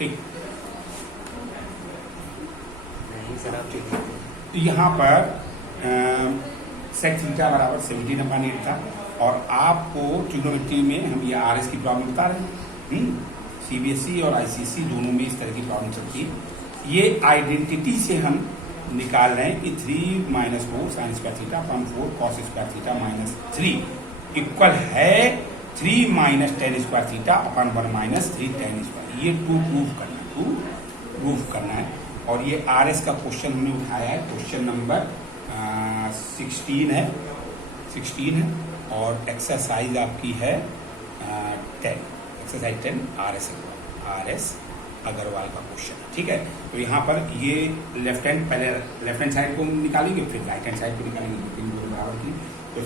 ठीक। नहीं सर आप ठीक है। तो यहाँ पर सेक थीटा बराबर 17/8 था और आपको ट्रिग्नोमेट्री में हम ये आर एस की प्रॉब्लम बता रहे हैं। सीबीएसई और आईसीएसई दोनों में इस तरह की प्रॉब्लम चलती है। ये आइडेंटिटी से हम निकाल रहे हैं कि 3 - 4 sign square theta upon 4 cos square theta minus 3 equal है 3 - tan square theta upon 1 - 3 tan square. ये टू प्रूफ करना है। और ये आर एस का क्वेश्चन हमने उठाया है, क्वेश्चन नंबर 16 है और एक्सरसाइज आपकी है 10, एक्सरसाइज 10 आर एस अग्रवाल का क्वेश्चन है। ठीक है, तो यहाँ पर ये लेफ्ट हैंड, पहले लेफ्ट हैंड साइड को निकालेंगे फिर राइट हैंड साइड को निकालेंगे, लेकिन दोनों बराबर की। तो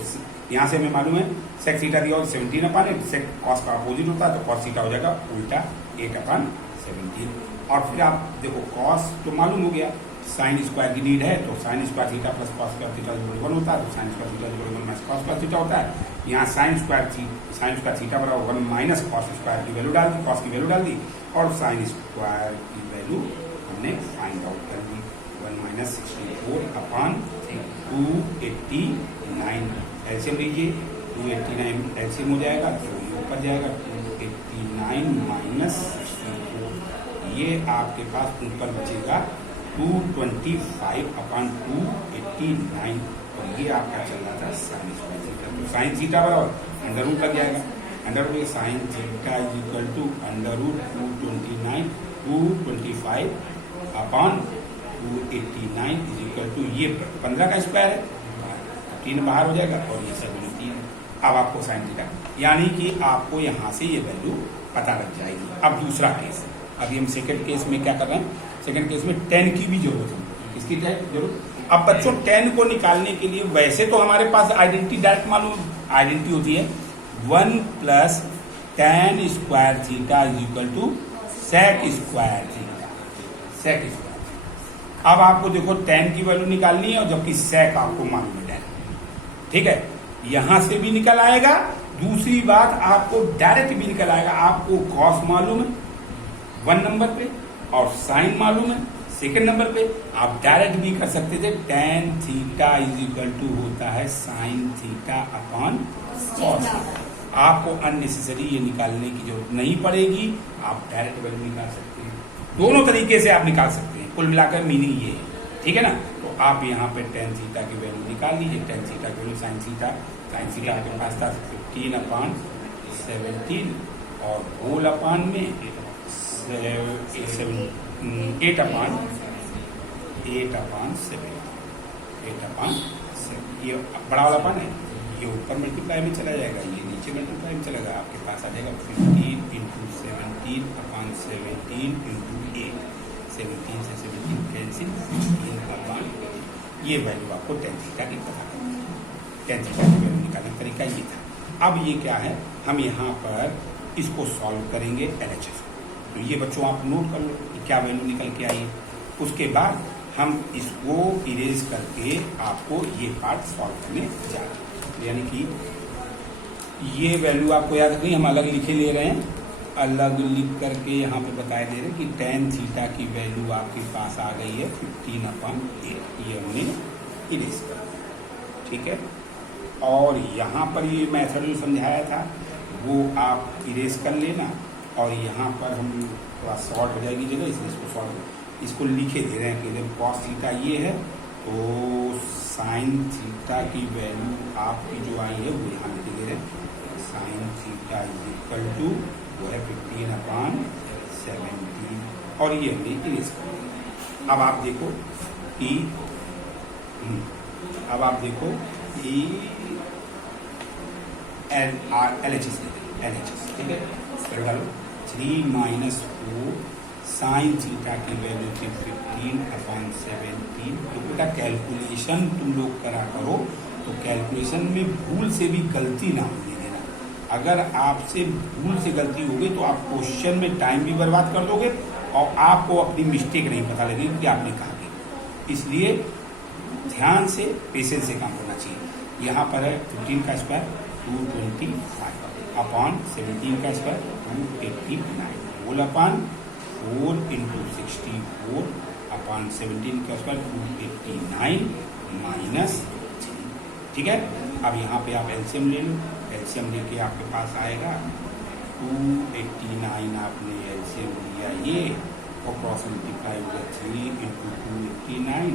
यहाँ से हमें मालूम है सेक थीटा दिया और 17/8, सेक कॉस का अपोजिट होता है तो कॉस थीटा हो जाएगा उल्टा 8/17। और फिर आप देखो कॉस तो मालूम हो गया, साइन स्क्वायर की नीड है तो sign square theta plus cos square theta 1 होता है, तो sign square theta 1 minus cos square theta होता है। यहाँ साइन स्क्वायर थीटा बराबर 1 माइनस कॉस स्क्वायर की वैल्यू डाल दी, कॉस की वैल्यू डाल दी और साइन स्क्वायर की वैल्यू हमने फाइंड आउट कर दी। 1 - 64/289 एलसीएम लीजिए, 289 एलसीएम हो जाएगा तो ये ऊपर जाएगा 289 - 64, ये आपके पास ऊपर बचेगा 225/289 और ये आपका चल रहा था साइन स्क्वायर थीटा। तो साइन थीटा बराबर अंडर रूट लग जाएगा, under root sine theta is equal to under root 225/289 is equal to ये 15 का स्क्वायर है, 3 बाहर हो जाएगा और ये 17। अब आपको साइन थीटा, यानी कि आपको यहाँ से ये वैल्यू पता लग जाएगी। अब दूसरा केस, अभी हम सेकंड केस में क्या कर रहे हैं, सेकंड केस में 10 की भी जरूरत है, इसकी जरूरत। अब बच्चों 10 को निकालने के लिए वैसे तो हमारे पास आइडेंटिटी डायरेक्ट मालूम, आइडेंटिटी होती है 1 + tan square theta is equal to sec square theta, sec square. अब आपको देखो tan की वैल्यू निकालनी है और जबकि सेक आपको मालूम है डायरेक्ट, ठीक है, यहां से भी निकल आएगा। दूसरी बात आपको डायरेक्ट भी निकल आएगा, आपको कॉस मालूम है 1 नंबर पे और साइन मालूम है सेकंड नंबर पे। आप डायरेक्ट भी कर सकते थे, tan theta is equal to होता है साइन थीटा अपॉन कॉस। आपको अननेसेसरी ये निकालने की जरूरत नहीं पड़ेगी, आप डायरेक्ट वैल्यू निकाल सकते हैं। दोनों तरीके से आप निकाल सकते हैं, कुल मिलाकर मीनिंग ये है, ठीक है ना। तो आप यहाँ पे tan थीटा की वैल्यू निकाल लीजिए, tan थीटा की वैल्यू साइन थीटा आपके पास था 15/17 और होल अपान में 8/7 ये बड़ा वाला पान है, ये ऊपर मल्टीप्लाई में चला जाएगा, ये नीचे मल्टीप्लाई में चला जाएगा, आपके पास आ जाएगा 15 × 17/17 × 8, 17 से 17 कैंसिल, 15/, ये वैल्यू आपको tan थीटा की पता करनी है। tan थीटा की वैल्यू निकालने का तरीका ये था। अब ये क्या है, हम यहाँ पर इसको सॉल्व करेंगे LHS। तो ये बच्चों आप नोट कर लो कि क्या वैल्यू निकल के आई है। उसके बाद हम इसको इरेज करके आपको ये पार्ट सॉल्व करने जा रहे हैं। यानी कि ये वैल्यू आपको याद रखनी, हम अलग लिखे ले रहे हैं, अलग लिख करके यहाँ पे बताए दे रहे हैं कि tan थीटा की वैल्यू आपके पास आ गई है 15/8, ये हमने इरेज कर, ठीक है। और यहाँ पर ये मेथड जो समझाया था वो आप इरेज कर लेना और यहाँ पर हम थोड़ा शॉर्ट हो जाएगी जगह, इसलिए इसको शॉर्ट, इसको लिखे दे रहे हैं कि जब कॉस थीटा ये है तो साइन थीटा की वैल्यू आपकी जो आई है वो यहाँ लिखे दे रहे हैं, sine theta is equal to वो है 15/17 और ये हमने इरेज कर दिया। अब आप देखो कि LHS, ठीक है, 3 - 4 साइन थीटा की वैल्यू थी 15/17। तो बेटा कैलकुलेशन तुम लोग करा करो, तो कैलकुलेशन में भूल से भी गलती ना होने देना। अगर आपसे भूल से गलती होगी तो आप क्वेश्चन में टाइम भी बर्बाद कर दोगे और आपको अपनी मिस्टेक नहीं पता लगेगी कि आपने कहा कि। इसलिए ध्यान से पेशेंस से काम करना चाहिए। यहाँ पर है 15 का स्क्वायर 225 अपॉन 17 का square 289 whole upon 4 into 64 upon 17 का स्क्वायर 289 माइनस 3। ठीक है, अब यहाँ पे आप एलसीएम ले लो, एलसीएम लेके आपके पास आएगा 289, आपने एलसीएम लिया ये और क्रॉस मल्टीप्लाई हो गया 3 into 289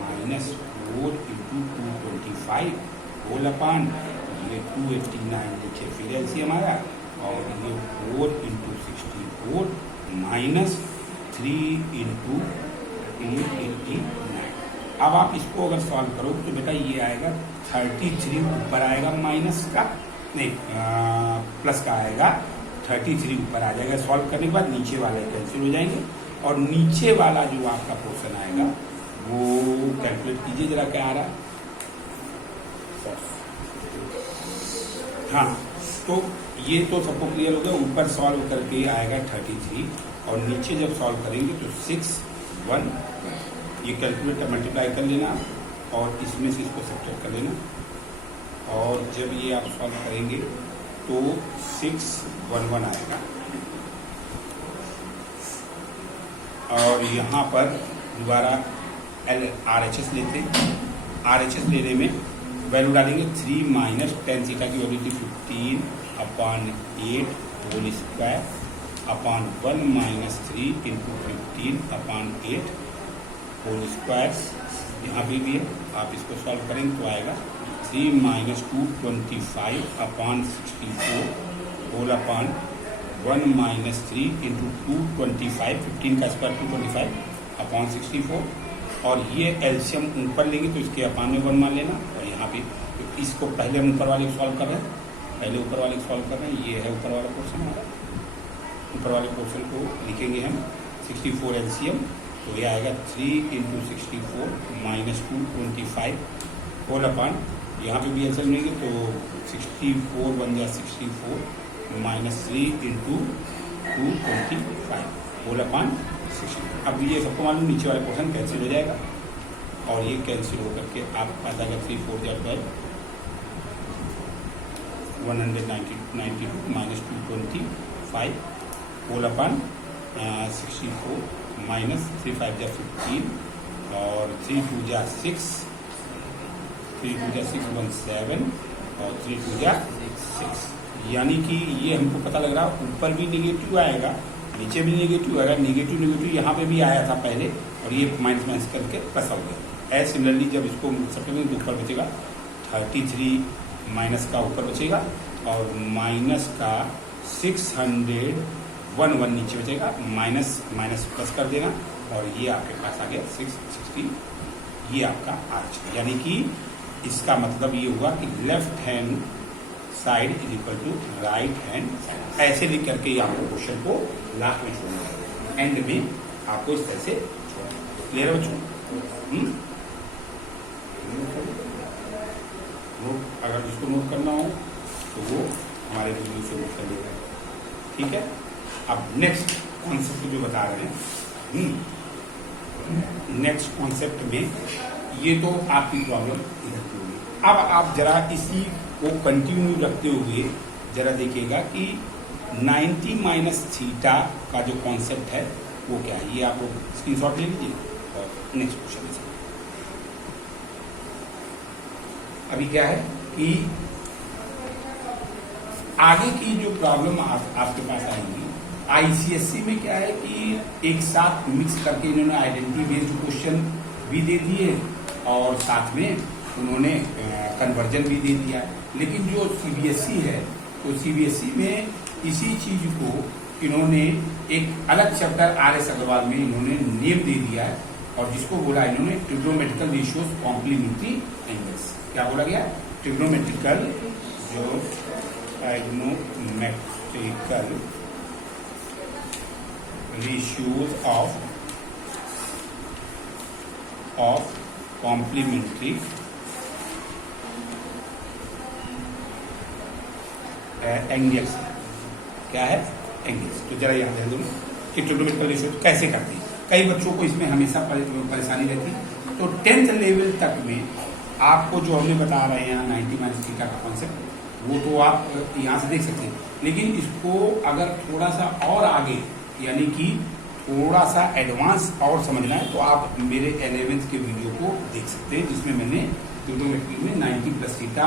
minus 4 into 225 whole upon ये 289 लिखे, फिर एलसीएम आया और ये 4 इंटू 64 माइनस 3 इंटू 289। अब आप इसको अगर सॉल्व करो तो बेटा ये आएगा 33 ऊपर आएगा माइनस का, नहीं प्लस का आएगा, 33 ऊपर आ जाएगा। सॉल्व करने के बाद नीचे वाले कैंसिल हो जाएंगे और नीचे वाला जो आपका पोर्शन आएगा वो कैलकुलेट कीजिए जरा क्या आ रहा है। हाँ, तो ये तो सबको क्लियर हो गया। ऊपर सॉल्व करके आएगा 33 और नीचे जब सॉल्व करेंगे तो 6 1 ये कैलकुलेट मल्टीप्लाई कर लेना और इसमें से इसको सब्ट्रैक्ट कर लेना और जब ये आप सॉल्व करेंगे तो 611 आएगा और यहाँ पर दोबारा RHS लेते, RHS लेने में वैल्यू डालेंगे 3 माइनस टेन थीटा की वैल्यू थी 15 upon 8 whole square upon 1 minus 3 into 15 upon 8 whole square. यहाँ भी है, आप इसको सॉल्व करेंगे तो आएगा 3 minus 225 upon 64 whole upon 1 minus 3 into 225 15 का स्क्वायर 225 अपॉन 64 और ये एलसीएम ऊपर लेंगे तो इसके अपान में 1 मान लेना और यहाँ पे तो इसको पहले हम ऊपर वाले को सॉल्व कर रहे हैं, पहले ऊपर वाले को सॉल्व कर रहे हैं। ये है ऊपर वाला पोर्शन हमारा, ऊपर वाले पोर्शन को लिखेंगे हम 64 एलसीएम तो ये आएगा 3 इंटू 64 माइनस 225 होल अपॉन यहाँ पे भी एलसीएम लेंगे तो 64 बन गया 64 माइनस 3 इंटू 225 होल अपॉन 60। अब ये सबको मालूम नीचे वाले पोर्शन कैंसिल हो जाएगा और ये कैंसिल होकर के आप आ जाएगा 3 4 12 192 माइनस 225 होल अपॉन 64 माइनस 3 5 जा 15 और 3 2 जा 6 3 2 जा 6 1 7 और 3 2 जा 6 यानी कि ये हमको पता लग रहा है ऊपर भी निगेटिव आएगा नीचे भी निगेटिव आएगा। निगेटिव निगेटिव यहाँ पे भी आया था पहले और ये माइनस माइनस करके प्लस हो गया। ऐसे सिमिलरली जब इसको सब्ट्रैक्ट तो ऊपर बचेगा 33 माइनस का ऊपर बचेगा और माइनस का 611 नीचे बचेगा, माइनस माइनस प्लस कर देना और ये आपके पास आ गया 660। ये आपका आर्च यानी कि इसका मतलब ये हुआ कि left hand side is equal to right hand side. ऐसे लिख करके आपको क्वेश्चन को लास्ट में छोड़ना है, एंड में आपको इस तरह से छोड़ना। क्लियर है बच्चों? अगर जिसको नोट करना हो तो वो हमारे वीडियो से नोट कर लेगा। ठीक है, अब नेक्स्ट कॉन्सेप्ट जो बता रहे हैं, नेक्स्ट कॉन्सेप्ट में ये तो आपकी प्रॉब्लम इधर की होगी। अब आप जरा इसी को कंटिन्यू रखते हुए जरा देखिएगा कि 90 माइनस थीटा का जो कॉन्सेप्ट है वो क्या है। ये आप लोग स्क्रीनशॉट ले लीजिए और नेक्स्ट क्वेश्चन में अभी क्या है कि आगे की जो प्रॉब्लम आपके पास आएंगी आईसीएससी में क्या है कि एक साथ मिक्स करके इन्होंने आइडेंटिटी बेस्ड क्वेश्चन भी दे दिए और साथ में उन्होंने कन्वर्जन भी दे दिया। लेकिन जो सीबीएसई है तो सीबीएसई में इसी चीज को इन्होंने एक अलग चैप्टर RS अग्रवाल में इन्होंने नेम दे दिया है और जिसको बोला इन्होंने ट्रिग्नोमेट्रिकल रेशियोज कॉम्प्लीमेंट्री एंगल्स। क्या बोला गया? ट्रिग्नोमेट्रिकल जो trigonometrical ratios of complementary angles. क्या है? एंगल्स। तो जरा यहाँ ध्यान दो कि ट्रिग्नोमेट्रिकल रेशियो कैसे करते हैं। कई बच्चों को इसमें हमेशा परेशानी रहती है। तो 10th लेवल तक में आपको जो हमने बता रहे हैं 90 माइनस थीटा का कॉन्सेप्ट वो तो आप यहाँ से देख सकते हैं। लेकिन इसको अगर थोड़ा सा और आगे यानी कि थोड़ा सा एडवांस और समझना है तो आप मेरे 11th के वीडियो को देख सकते हैं, जिसमें मैंने ट्रिग्नोमेट्री में 90 plus theta,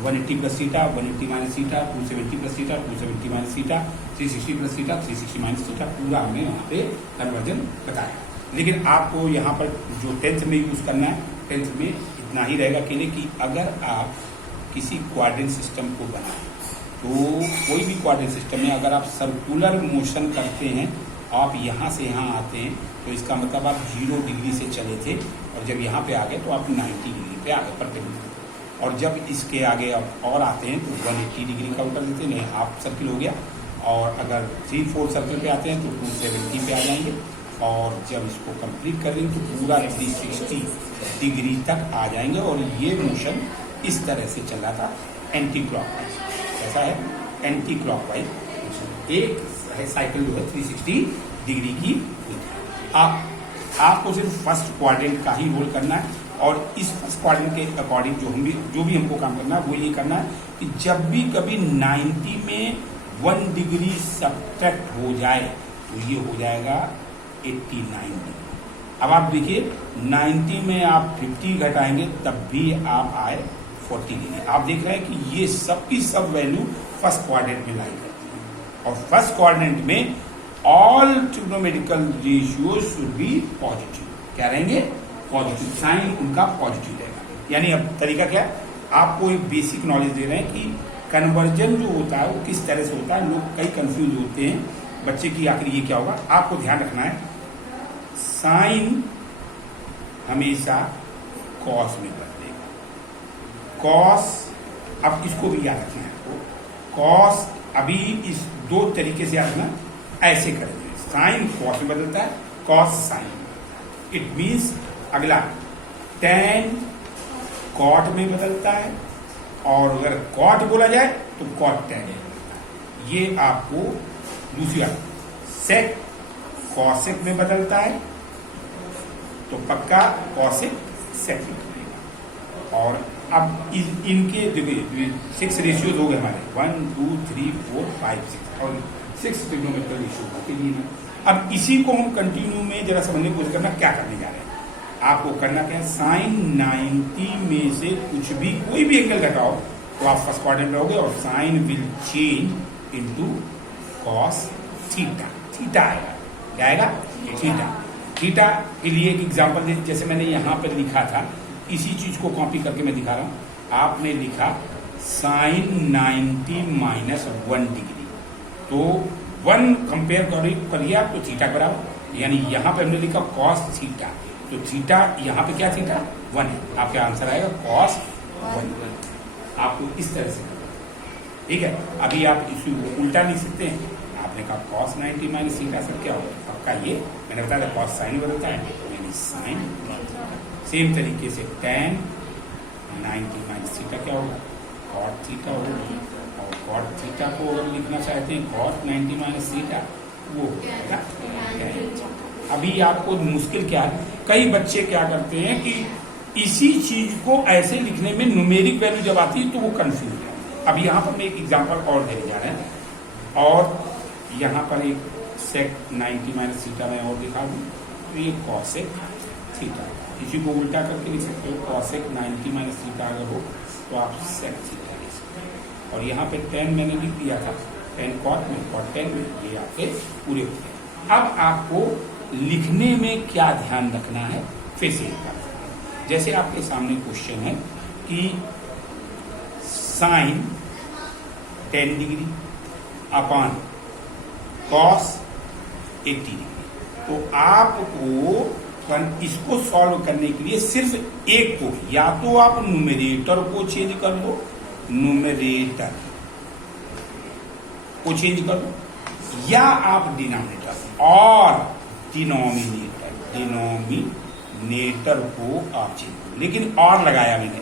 180 plus theta, 180 minus theta, 270 plus theta, 270 minus theta, 360 plus theta, 360 minus theta, पूरा हमने वहाँ पे कन्वर्जन बताया। लेकिन आपको यहाँ पर जो 10th में यूज करना है, 10th में इतना ही रहेगा केवल कि अगर आप किसी क्वाड्रेंट सिस्टम को बनाएं तो कोई भी क्वाड्रेंट सिस्टम में अगर आप सर्कुलर मोशन करते हैं, आप यहाँ से यहाँ आते हैं तो इसका मतलब आप 0 डिग्री से चले थे और जब यहाँ पे आ गए तो आप 90 डिग्री पे आ गए परपेंडिकुलर, और जब इसके आगे आप और आते हैं तो 180 डिग्री का उल्टा देते हैं, नहीं हाफ सर्किल हो गया, और अगर 3/4 सर्किल पे आते हैं तो 270 पे आ जाएंगे, और जब इसको कंप्लीट कर देंगे तो पूरा 360 डिग्री तक आ जाएंगे। और ये मोशन इस तरह से चल रहा था एंटी क्लॉकवाइज। ऐसा है एंटी क्लॉकवाइज मोशन, एक है साइकिल जो है 360 डिग्री की। आपको सिर्फ फर्स्ट क्वाड्रेंट का ही रोल करना है, और इस फर्स्ट क्वाड्रेंट के अकॉर्डिंग जो भी हमको काम करना है वो ये करना है कि जब भी कभी 90 में 1 डिग्री सब्ट्रैक्ट हो जाए तो ये हो जाएगा 89 डिग्री। अब आप देखिए 90 में आप 50 घटाएंगे तब भी आप आए 40 डिग्री। आप देख रहे हैं कि ये सब की सब वैल्यू फर्स्ट क्वाड्रेंट में लाई करती है, और फर्स्ट क्वाड्रेंट में all trigonometrical ratio should be positive. क्या रहेंगे? पॉजिटिव, साइन उनका पॉजिटिव रहेगा। यानी अब तरीका क्या है, आपको एक बेसिक नॉलेज दे रहे हैं कि कन्वर्जन जो होता है वो किस तरह से होता है। लोग कई कंफ्यूज होते हैं, बच्चे की आखिर ये क्या होगा। आपको ध्यान रखना है साइन हमेशा कॉस में बदलेगा। कॉस, अब इसको भी याद रखना है आपको। कॉस अभी इस 2 तरीके से याद रखना, ऐसे करेंगे, साइन कॉस में बदलता है, कॉस साइन। इट मीन्स अगला टैन कॉट में बदलता है, और अगर कॉट बोला जाए तो कॉट टैन। ये आपको दूसरी बात, सेक कॉसेक में बदलता है तो पक्का कॉसेक सेक में बदलेगा। और अब इनके देखिए 6 रेशियोज हो गए हमारे, 1 2 3 4 5 6, और 6 ट्रिग्नोमेट्रिकल रेशियो होते हैं। अब इसी को हम कंटिन्यू में जरा समझने की कोशिश करना, क्या करने जा रहे हैं। आपको करना क्या है, साइन 90 में से कुछ भी कोई भी एंगल घटाओ तो आप फर्स्ट क्वाड्रेंट में रहोगे, और sine will change into cos theta. Theta आएगा, क्या आएगा? थीटा। थीटा के लिए एक एग्जांपल दे, जैसे मैंने यहाँ पर लिखा था, इसी चीज को कॉपी करके मैं दिखा रहा हूँ। आपने लिखा साइन 90 माइनस 1 डिग्री, तो 1 कंपेयर करिए आप तो थीटा बराबर, यानी यहाँ पे हमने लिखा कॉस थीटा, तो थीटा यहाँ पे क्या थीटा 1 है, आपका आंसर आएगा कॉस 1। आपको इस तरह से, ठीक है। अभी आप इसी को उल्टा लिख सकते हैं। आपने कहा कॉस 90 माइनस थीटा सब क्या होगा, आपका ये मैंने बताया था कॉस साइन बदलता है, यानी साइन। सेम तरीके से टैन 90 माइनस थीटा क्या होगा, कॉट थीटा होगा, और कॉट थीटा को अगर लिखना चाहते हैं कॉट 90 माइनस थीटा, वो होगा। अभी आपको मुश्किल क्या है, कई बच्चे क्या करते हैं कि इसी चीज को ऐसे लिखने में न्यूमेरिक वैल्यू जब आती है तो वो कंफ्यूज है। अब यहाँ पर मैं एक एग्जांपल और देने जा रहे हैं, और यहाँ पर एक सेक 90 माइनस थीटा मैं और दिखा दूँ, तो ये कॉसेक थीटा, इसी को उल्टा करके लिख सकते हो। कॉसेक 90 माइनस थीटा अगर हो तो आप सेक थीटा लिख सकते हो। और यहाँ पे 10 मैंने लिख दिया था, 10 कॉट में, कॉट 10 में, ये आपके पूरे हो गए। अब आपको लिखने में क्या ध्यान रखना है, फिर से जैसे आपके सामने क्वेश्चन है कि sine 10 degree upon cos 80 degree, तो आपको इसको सॉल्व करने के लिए सिर्फ एक को, या तो आप न्यूमरेटर को चेंज कर दो, न्यूमरेटर को चेंज कर दो, या आप डिनोमिनेटर और डिनोमिनेटर को आप चेंज करो। लेकिन और लगाया मैंने,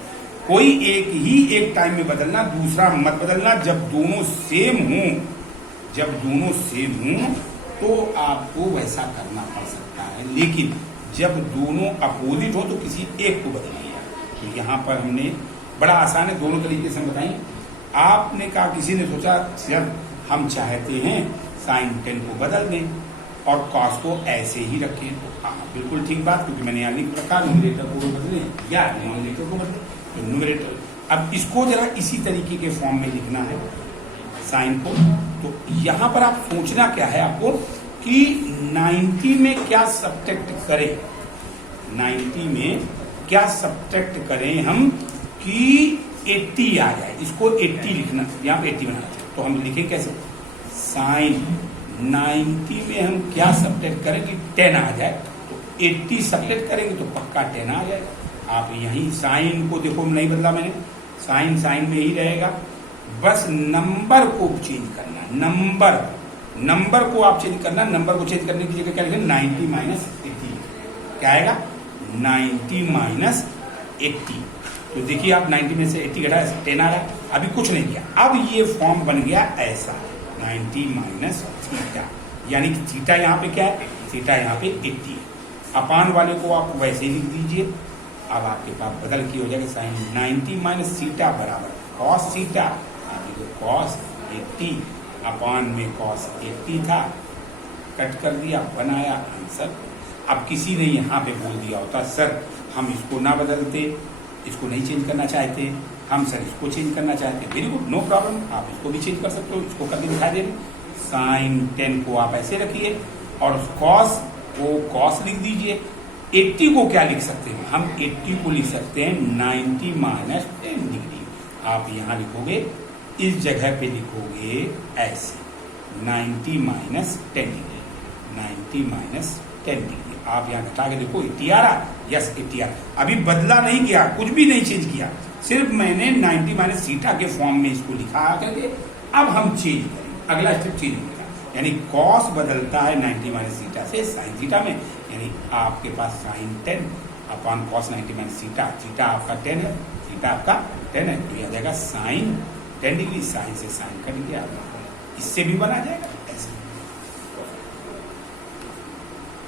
कोई एक ही एक टाइम में बदलना, दूसरा मत बदलना। जब दोनों सेम हों तो आपको वैसा करना पड़ सकता है, लेकिन जब दोनों अपोजिट हो तो किसी एक को बदलिए। तो यहाँ पर हमने बड़ा आसान है, दोनों तरीके से हम बताएं। आपने कहा, किसी ने सोचा सर हम चाहते हैं साइन 10 को बदल दें, और कॉस को ऐसे ही रखें। तो हाँ बिल्कुल ठीक बात, क्योंकि मैंने यहाँ लिख रखा न्यूमरेटर को बदले या डिनोमिनेटर को बदले, तो न्यूमरेटर। अब इसको जरा इसी तरीके के फॉर्म में लिखना है साइन को। तो यहाँ पर आप सोचना क्या है आपको कि 90 में क्या सब्ट्रैक्ट करें, 90 में क्या सब्ट्रैक्ट करें हम कि 80 आ जाए। इसको 80 लिखना, यहाँ पे 80 बनाना, तो हम लिखें कैसे, साइन 90 में हम क्या सब्ट्रैक्ट करें कि 10 आ जाए। तो 80 सब्ट्रैक्ट करेंगे तो पक्का 10 आ जाएगा। आप यहीं साइन को देखो, नहीं बदला मैंने, साइन साइन में ही रहेगा, बस नंबर को चेंज करना, नंबर को आप चेंज करना। नंबर को चेंज करने की जगह क्या लिखेंगे, 90 माइनस 80, क्या आएगा 90 माइनस 80। तो देखिए आप 90 में से 80 घटा 10 आ रहा है, अभी कुछ नहीं किया। अब ये फॉर्म बन गया ऐसा 90 माइनस थीटा, यानी कि थीटा यहाँ पे क्या है, थीटा यहाँ पे 80। अपान वाले को आप वैसे ही लिख दीजिए। अब आपके पास बदल की हो जाएगा साइन 90 माइनस थीटा बराबर कॉस थीटा, कॉस 80 अपान में कॉस 80 था, कट कर दिया, बनाया आंसर। अब किसी ने यहाँ पे बोल दिया होता सर हम इसको ना बदलते, इसको नहीं चेंज करना चाहते, हम सर इसको चेंज करना चाहते, वेरी गुड, नो प्रॉब्लम, आप इसको भी चेंज कर सकते हो, इसको करके दिखा दे। साइन 10 को आप ऐसे रखिए और कॉस को कॉस लिख दीजिए। 80 को क्या लिख सकते हैं हम, 80 को लिख सकते हैं 90 माइनस 10 डिग्री। आप यहाँ लिखोगे, इस जगह पे लिखोगे ऐसे 90 माइनस 10 डिग्री, 90 माइनस 10 डिग्री। आप यहाँ घटा के देखो 80 आ रहा, यस 80 आ रहा। अभी बदला नहीं किया, कुछ भी नहीं चेंज किया, सिर्फ मैंने 90 माइनस थीटा के फॉर्म में इसको लिखा करके। अब हम चेंज करें, अगला स्टेप चेंज होगा, यानी कॉस बदलता है 90 माइनस थीटा से साइन थीटा में, यानी आपके पास sine 10 upon cos 90 minus theta, theta आपका 10 है, थीटा आपका 10 है, तो यह आ जाएगा साइन 10 डिग्री, साइन से साइन कट गया, इससे भी बना जाएगा।